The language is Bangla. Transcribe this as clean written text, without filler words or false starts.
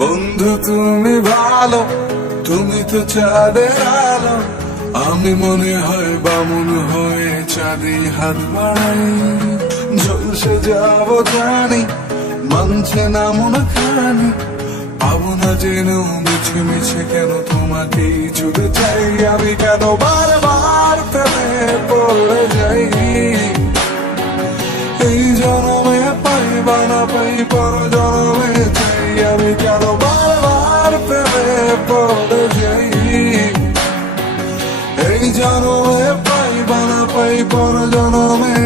বন্ধু তুমি ভালো, তুমি তো চাঁদের আলো, আমি মনে হয় বামুন হয়ে চাঁদে হাত বাড়াই। ঝলসে যাব জানি, মানছে না মন খানি, পাবো না জেনেও মিছে মিছে কেন তোমাকেই জুড়ে চাই। আমি কেন বারবার প্রেমে পড়ে যাই, এই জনমে পাই বা না পাই পর জনমে চাই। আমি কেন বারবার প্রেমে পড়ে যাই, এই জনমে পাই বা না পাই পর জনমে